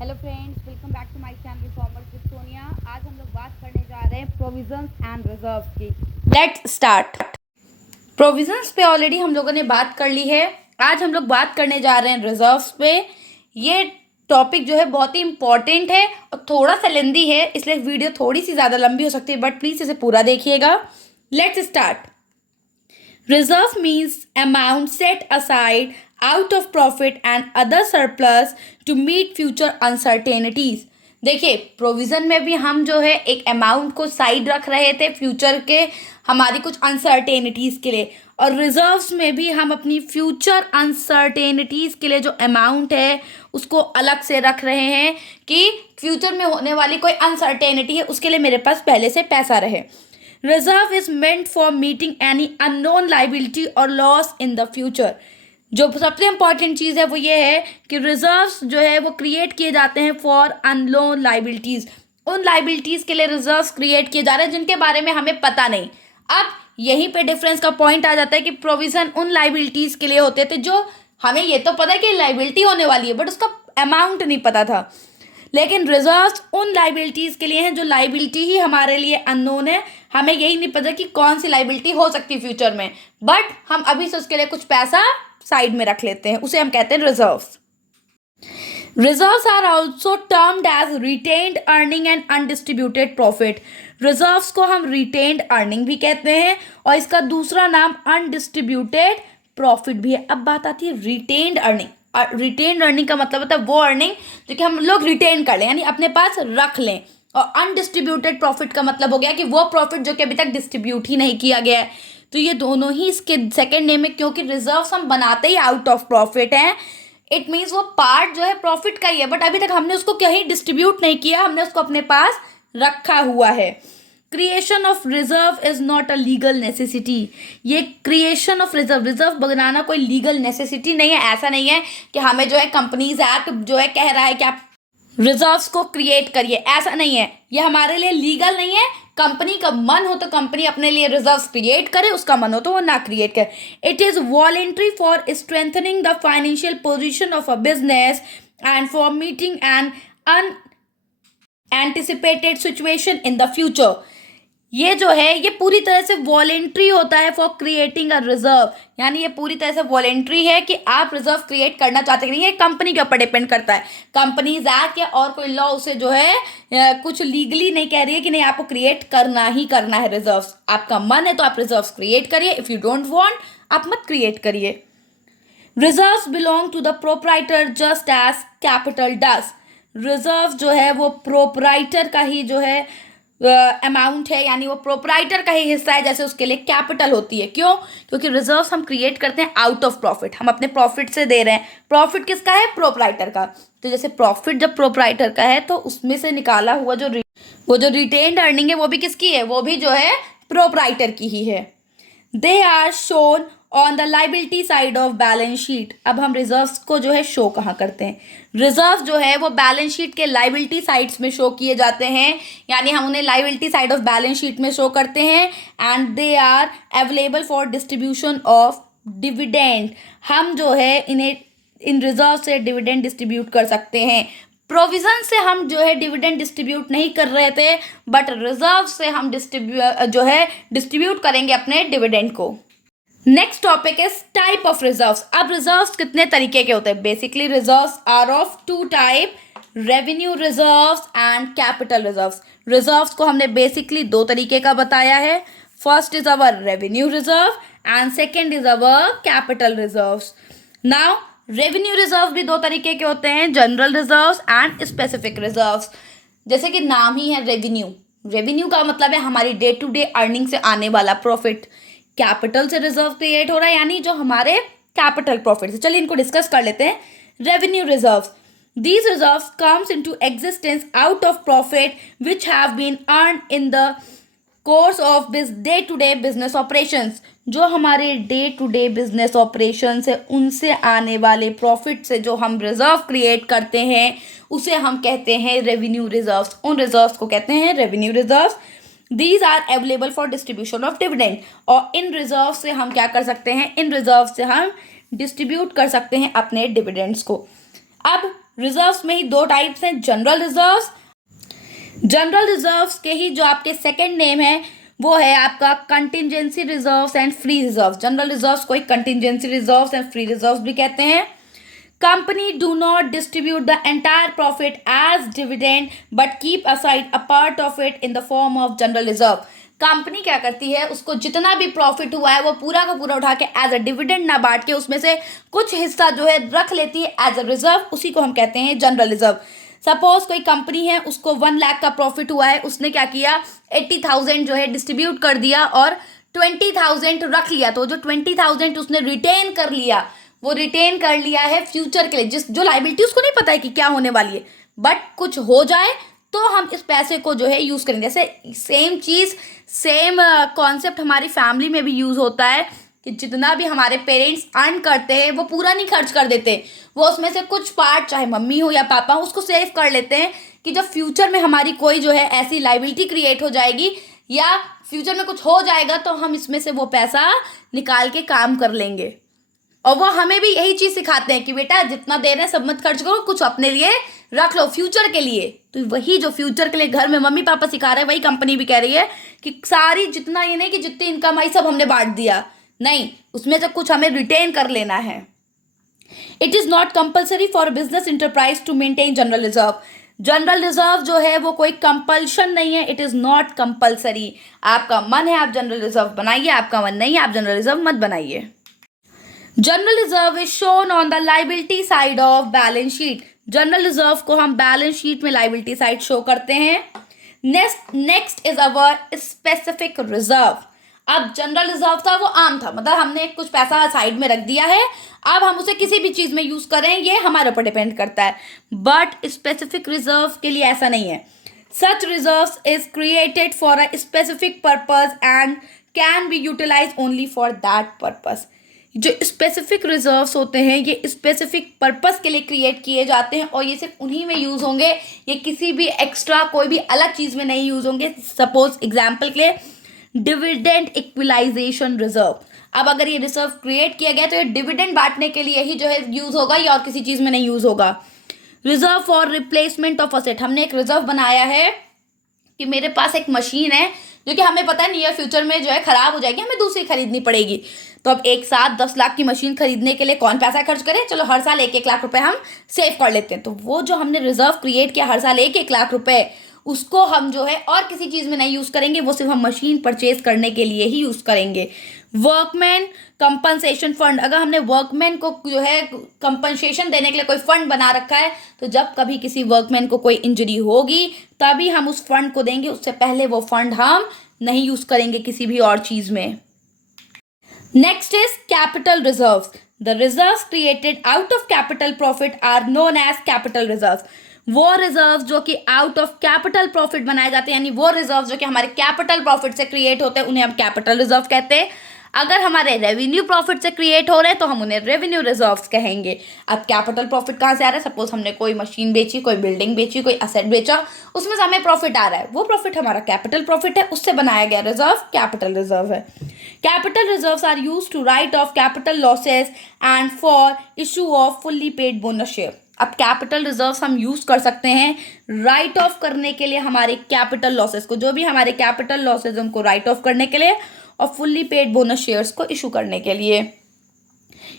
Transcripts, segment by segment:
Hello friends, welcome back to my channel commerce with Sonia. आज हम लोग बात करने जा रहे हैं प्रोविजंस एंड रिजर्व्स की। Let's start. प्रोविजंस पे ऑलरेडी हम लोगों ने बात कर ली है। आज हम लोग बात करने जा रहे हैं रिजर्व्स पे। ये टॉपिक जो है बहुत ही इंपॉर्टेंट है और थोड़ा सा लेंदी है, इसलिए वीडियो थोड़ी सी ज़्यादा लंबी हो सकती है, बट प्लीज़ इसे पूरा देखिएगा। Let's start. Reserve means amount set aside out of profit and other surplus to meet future uncertainties। देखिए, प्रोविज़न में भी हम जो है एक अमाउंट को साइड रख रहे थे फ्यूचर के हमारी कुछ अनसर्टेनिटीज़ के लिए, और रिजर्व्स में भी हम अपनी फ्यूचर अनसर्टेनिटीज़ के लिए जो अमाउंट है उसको अलग से रख रहे हैं कि फ्यूचर में होने वाली कोई अनसर्टेनिटी है उसके लिए मेरे पास पहले से पैसा रहे। Reserve is meant for meeting any unknown liability और लॉस इन द फ्यूचर। जो सबसे इंपॉर्टेंट चीज़ है वो ये है कि रिजर्व्स जो है वो क्रिएट किए जाते हैं फॉर अननोन लाइबिलिटीज़। उन लाइबिलिटीज़ के लिए रिजर्व्स क्रिएट किए जा रहे हैं जिनके बारे में हमें पता नहीं। अब यहीं पे डिफरेंस का पॉइंट आ जाता है कि प्रोविज़न उन लाइबिलिटीज़ के लिए होते थे जो हमें ये तो पता है कि लाइबिलिटी होने वाली है, बट उसका अमाउंट नहीं पता था। लेकिन रिजर्व्स उन लाइबिलिटीज़ के लिए हैं जो लाइबिलिटी ही हमारे लिए अननोन है, हमें यही नहीं पता कि कौन सी लाइबिलिटी हो सकती है फ्यूचर में, बट हम अभी से उसके लिए कुछ पैसा साइड में रख लेते हैं, उसे हम कहते हैं reserves. Reserves are also termed as retained earning and undistributed profit. Reserves को हम रिटेन्ड अर्निंग भी कहते हैं और इसका दूसरा नाम अनडिस्ट्रीब्यूटेड प्रॉफिट भी है। अब बात आती है रिटेन्ड अर्निंग। रिटेन अर्निंग का मतलब होता है वो अर्निंग जो कि हम लोग रिटेन कर लें, यानी अपने पास रख लें, और अनडिस्ट्रीब्यूटेड प्रॉफिट का मतलब हो गया कि वो प्रॉफिट जो कि अभी तक डिस्ट्रीब्यूट ही नहीं किया गया है। तो ये दोनों ही इसके सेकंड नेम है, क्योंकि रिजर्व्स हम बनाते ही आउट ऑफ प्रॉफिट हैं। इट मीन्स वो पार्ट जो है प्रॉफिट का ही है, बट अभी तक हमने उसको कहीं डिस्ट्रीब्यूट नहीं किया, हमने उसको अपने पास रखा हुआ है। Creation of reserve is not a legal necessity. ये क्रिएशन ऑफ रिजर्व बनाना कोई लीगल नेसेसिटी नहीं है। ऐसा नहीं है कि हमें जो है कंपनीज एक्ट जो है कह रहा है कि आप रिजर्व्स को क्रिएट करिए, ऐसा नहीं है। ये हमारे लिए लीगल नहीं है। कंपनी का मन हो तो कंपनी अपने लिए रिजर्व्स क्रिएट करे, उसका मन हो तो वो ना क्रिएट करे। It is voluntary for strengthening the financial position of a business and for meeting an unanticipated situation in the future. ये जो है ये पूरी तरह से वॉलेंट्री होता है फॉर क्रिएटिंग अ रिजर्व, यानी ये पूरी तरह से वॉलेंट्री है कि आप रिजर्व क्रिएट करना चाहते हैं। ये कंपनी के ऊपर डिपेंड करता है। कंपनीज एक्ट या और कोई लॉ उसे जो है कुछ लीगली नहीं कह रही है कि नहीं आपको क्रिएट करना ही करना है रिजर्व्स। आपका मन है तो आप रिजर्व्स क्रिएट करिए, इफ़ यू डोंट वांट आप मत क्रिएट करिए। Reserves belong to the proprietor just as capital does. Reserve जो है वो प्रोप्राइटर का ही जो है अमाउंट है, यानी वो प्रोप्राइटर का ही हिस्सा है जैसे उसके लिए कैपिटल होती है। क्यों? क्योंकि रिजर्व्स हम क्रिएट करते हैं आउट ऑफ प्रॉफिट, हम अपने प्रॉफिट से दे रहे हैं। प्रॉफिट किसका है? प्रोप्राइटर का। तो जैसे प्रॉफिट जब प्रोप्राइटर का है तो उसमें से निकाला हुआ वो जो रिटेन्ड अर्निंग है वो भी किसकी है? वो भी जो है प्रोप्राइटर की ही है। They are shown on the liability side of balance sheet. अब हम रिजर्व्स को जो है शो कहाँ करते हैं? रिजर्व जो है वो बैलेंस शीट के लाइबिलिटी साइड्स में शो किए जाते हैं, यानी हम उन्हें liability side of balance sheet में शो करते हैं। And they are available for distribution of dividend. हम जो है इन्हें इन रिजर्व से डिविडेंड डिस्ट्रीब्यूट कर सकते हैं। प्रोविजन से हम जो है डिविडेंड डिस्ट्रीब्यूट नहीं कर रहे थे, बट रिजर्व से हम डिस्ट्रीब्यूट करेंगे अपने डिविडेंड को। Next topic is type of reserves. अब रिजर्व्स कितने तरीके के होते हैं? Basically reserves are of two type, revenue reserves and capital reserves. Reserves को हमने बेसिकली दो तरीके का बताया है। First is our revenue reserve and second is our capital reserves. Now revenue reserve भी दो तरीके के होते हैं, general reserves and specific reserves. जैसे कि नाम ही है रेवेन्यू। रेवेन्यू का मतलब है हमारी डे टू डे अर्निंग से आने वाला प्रॉफिट। कैपिटल से रिजर्व क्रिएट हो रहा है, यानी जो हमारे कैपिटल प्रॉफिट से। चलिए इनको डिस्कस कर लेते हैं। Revenue reserves, these reserves comes into existence out of profit which have been earned in the course of day to day business operations. जो हमारे day to day business operations है उनसे आने वाले प्रॉफिट से जो हम रिजर्व क्रिएट करते हैं उसे हम कहते हैं रेवेन्यू रिजर्व्स। उन रिजर्व्स को कहते हैं revenue reserves. These are available for distribution of dividend. और इन रिजर्व से हम क्या कर सकते हैं? इन रिजर्व से हम डिस्ट्रीब्यूट कर सकते हैं अपने डिविडेंड्स को। अब रिजर्व्स में ही दो टाइप्स हैं, जनरल रिजर्व्स। जनरल रिजर्व्स के ही जो आपके सेकंड नेम है वो है आपका contingency reserves and free reserves. General reserves को contingency reserves and free reserves भी कहते हैं। Company do not distribute the entire profit as dividend but keep aside a part of it in the form of general reserve. Company क्या करती है, उसको जितना भी प्रॉफिट हुआ है वो पूरा का पूरा उठा के एज अ डिविडेंड ना बांट के उसमें से कुछ हिस्सा जो है रख लेती है एज अ रिजर्व, उसी को हम कहते हैं जनरल रिजर्व। सपोज कोई कंपनी है, उसको 1 लाख का प्रॉफिट हुआ है, उसने क्या किया 80,000 जो है डिस्ट्रीब्यूट कर दिया और 20,000 रख लिया। तो जो 20,000 उसने रिटेन कर लिया, वो रिटेन कर लिया है फ्यूचर के लिए, जिस जो लाइबिलिटी उसको नहीं पता है कि क्या होने वाली है, बट कुछ हो जाए तो हम इस पैसे को जो है यूज़ करेंगे। जैसे सेम चीज़, सेम कॉन्सेप्ट हमारी फैमिली में भी यूज़ होता है कि जितना भी हमारे पेरेंट्स अर्न करते हैं वो पूरा नहीं खर्च कर देते, वो उसमें से कुछ पार्ट, चाहे मम्मी हो या पापा हो, उसको सेव कर लेते हैं कि जब फ्यूचर में हमारी कोई जो है ऐसी लाइबिलिटी क्रिएट हो जाएगी या फ्यूचर में कुछ हो जाएगा तो हम इसमें से वो पैसा निकाल के काम कर लेंगे। और वो हमें भी यही चीज़ सिखाते हैं कि बेटा जितना दे रहे हैं सब मत खर्च करो, कुछ अपने लिए रख लो फ्यूचर के लिए। तो वही जो फ्यूचर के लिए घर में मम्मी पापा सिखा रहे हैं, वही कंपनी भी कह रही है कि सारी, जितना ये नहीं कि जितनी इनकम आई सब हमने बांट दिया, नहीं, उसमें से कुछ हमें रिटेन कर लेना है। It is not compulsory for business enterprise to maintain general reserve. General reserve जो है वो कोई कंपल्शन नहीं है, इट इज़ नॉट कंपल्सरी। आपका मन है आप जनरल रिजर्व बनाइए, आपका मन नहीं है आप जनरल रिजर्व मत बनाइए। General reserve is shown on the liability side of balance sheet. General reserve को हम बैलेंस शीट में लाइबिलिटी साइड शो करते हैं। Next is our specific reserve. अब जनरल रिजर्व था वो आम था, मतलब हमने कुछ पैसा साइड में रख दिया है, अब हम उसे किसी भी चीज़ में यूज़ करें ये हमारे ऊपर डिपेंड करता है। बट स्पेसिफिक रिजर्व के लिए ऐसा नहीं है। Such reserve is created for a specific purpose and can be utilise only for that purpose. जो स्पेसिफिक रिजर्व्स होते हैं ये स्पेसिफिक पर्पस के लिए क्रिएट किए जाते हैं और ये सिर्फ उन्हीं में यूज़ होंगे, ये किसी भी एक्स्ट्रा कोई भी अलग चीज़ में नहीं यूज़ होंगे। सपोज एग्जांपल के लिए डिविडेंड इक्विलाइजेशन रिजर्व। अब अगर ये रिजर्व क्रिएट किया गया तो ये डिविडेंड बांटने के लिए ही जो है यूज़ होगा, या और किसी चीज़ में नहीं यूज़ होगा। Reserve for replacement of asset. हमने एक रिजर्व बनाया है कि मेरे पास एक मशीन है जो कि हमें पता है नियर फ्यूचर में जो है ख़राब हो जाएगी, हमें दूसरी खरीदनी पड़ेगी। तो अब एक साथ 10 लाख की मशीन खरीदने के लिए कौन पैसा खर्च करे, चलो हर साल 1-1 लाख रुपए हम सेव कर लेते हैं। तो वो जो हमने रिजर्व क्रिएट किया हर साल 1-1 लाख रुपए, उसको हम जो है और किसी चीज़ में नहीं यूज़ करेंगे, वो सिर्फ हम मशीन परचेज करने के लिए ही यूज़ करेंगे। Workman compensation fund. अगर हमने वर्कमैन को जो है कंपनसेशन देने के लिए कोई फंड बना रखा है तो जब कभी किसी वर्कमैन को कोई इंजरी होगी तभी हम उस फंड को देंगे, उससे पहले वो फंड हम नहीं यूज़ करेंगे किसी भी और चीज़ में। Next is capital reserves. The reserves created out of capital profit are known as capital reserves. वो रिजर्व जो कि आउट ऑफ कैपिटल प्रॉफिट बनाए जाते हैं, यानी वो रिजर्व जो कि हमारे कैपिटल प्रॉफिट से क्रिएट होते हैं, उन्हें हम कैपिटल रिजर्व कहते हैं। अगर हमारे रेवेन्यू प्रॉफिट से क्रिएट हो रहे हैं तो हम उन्हें रेवेन्यू रिजर्व्स कहेंगे। अब कैपिटल प्रॉफिट कहाँ से आ रहा है, सपोज हमने कोई मशीन बेची, कोई बिल्डिंग बेची, कोई असेट बेचा, उसमें से हमें प्रॉफिट आ रहा है, वो प्रॉफिट हमारा कैपिटल प्रॉफिट है, उससे बनाया गया रिजर्व कैपिटल रिजर्व है। Capital reserves are used to write off capital losses and for issue of fully paid bonus share. अब कैपिटल रिजर्व्स हम यूज़ कर सकते हैं राइट ऑफ करने के लिए हमारे कैपिटल लॉसेस को, जो भी हमारे कैपिटल लॉसेस उनको राइट ऑफ करने के लिए, और फुल्ली पेड बोनस शेयर्स को इशू करने के लिए।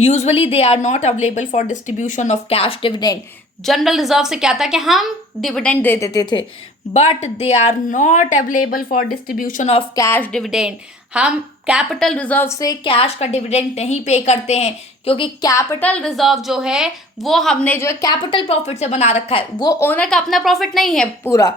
Usually they are not available for distribution of cash dividend. General reserve से क्या था कि हम डिविडेंड दे देते थे, but they are not available for distribution of cash dividend. हम कैपिटल रिजर्व से कैश का डिविडेंड नहीं पे करते हैं, क्योंकि कैपिटल रिजर्व जो है वो हमने जो है कैपिटल प्रॉफिट से बना रखा है, वो ओनर का अपना प्रॉफिट नहीं है पूरा।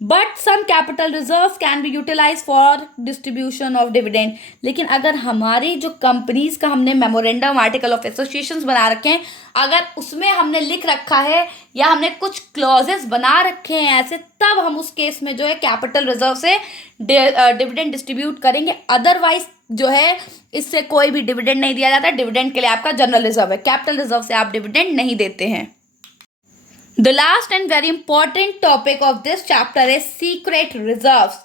But some capital reserve can be utilise for distribution of dividend. लेकिन अगर हमारी जो कंपनीज का हमने मेमोरेंडम आर्टिकल ऑफ एसोसिएशंस बना रखे हैं, अगर उसमें हमने लिख रखा है या हमने कुछ क्लॉजेस बना रखे हैं ऐसे, तब हम उस केस में जो है कैपिटल रिजर्व से डिविडेंड डिस्ट्रीब्यूट करेंगे। अदरवाइज जो है इससे कोई भी डिविडेंड नहीं दिया जाता। डिविडेंड के लिए आपका जनरल रिजर्व है, कैपिटल रिजर्व से आप डिविडेंड नहीं देते हैं। The last and very important topic of this chapter is secret reserves.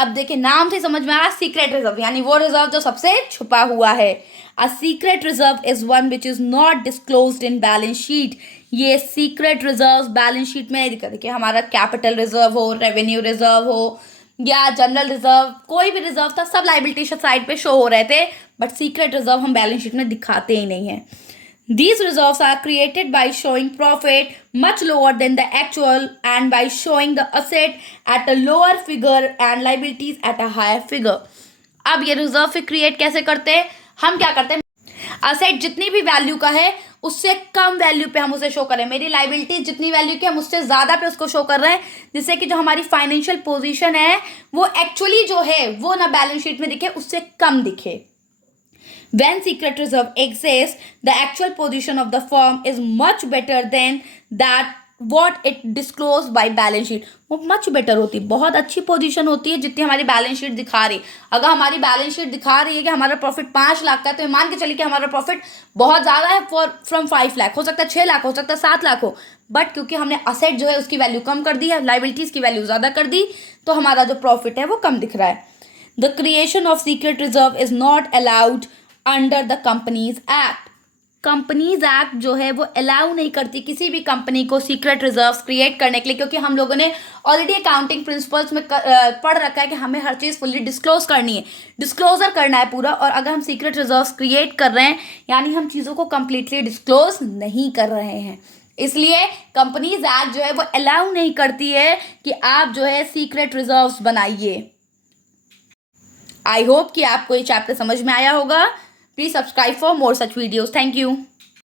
अब देखिए नाम से समझ में आ रहा, सीक्रेट रिजर्व यानी वो रिजर्व जो सबसे छुपा हुआ है। A secret reserve is one which is not disclosed in balance sheet. ये सीक्रेट रिजर्व बैलेंस शीट में नहीं दिखा। देखिए हमारा कैपिटल रिजर्व हो, रेवेन्यू रिजर्व हो या जनरल रिजर्व, कोई भी रिजर्व था, सब लाइबिलिटी साइड पे शो हो रहे थे, बट सीक्रेट रिजर्व हम बैलेंस शीट में दिखाते ही नहीं है। These reserves are created by showing profit much lower than the actual and by showing the asset at a lower figure and liabilities at a higher figure. अब ये reserve फिर create कैसे करते हैं? हम क्या करते हैं, असेट जितनी भी वैल्यू का है उससे कम वैल्यू पे हम उसे शो करें। मेरी लाइबिलिटी जितनी वैल्यू की हम उससे ज़्यादा पे उसको शो कर रहे हैं, जिससे कि जो हमारी फाइनेंशियल पोजीशन है वो एक्चुअली जो है वो ना बैलेंस शीट में दिखे, उससे कम दिखे। When secret reserve exists, the actual position of the firm is much better than that what it disclosed by balance sheet. वो मच बेटर होती है, बहुत अच्छी पोजीशन होती है जितनी हमारी बैलेंस शीट दिखा रही। अगर हमारी बैलेंस शीट दिखा रही है कि हमारा प्रॉफिट 5 लाख का है, तो मान के चलिए कि हमारा प्रॉफिट बहुत ज़्यादा है, फ्रॉम 5 लाख, हो सकता है 6 लाख, हो सकता है 7 लाख हो, बट क्योंकि हमने असेट जो है उसकी वैल्यू कम कर दी है, लाइबिलिटीज़ की वैल्यू ज़्यादा कर दी, तो हमारा जो प्रॉफिट है वो कम दिख रहा है। The creation of secret reserve is not allowed under the companies act. Companies act जो है वो अलाउ नहीं करती किसी भी कंपनी को सीक्रेट रिजर्व्स क्रिएट करने के लिए, क्योंकि हम लोगों ने ऑलरेडी अकाउंटिंग प्रिंसिपल्स में पढ़ रखा है कि हमें हर चीज़ फुल्ली डिस्क्लोज करनी है, डिस्क्लोजर करना है पूरा। और अगर हम सीक्रेट रिजर्व्स क्रिएट कर रहे हैं यानी हम चीज़ों को कंप्लीटली डिस्क्लोज नहीं कर रहे हैं, इसलिए कंपनीज एक्ट जो है वो अलाउ नहीं करती है कि आप जो है सीक्रेट रिजर्व्स बनाइए। आई होप कि आपको ये चैप्टर समझ में आया होगा। Please subscribe for more such videos. Thank you.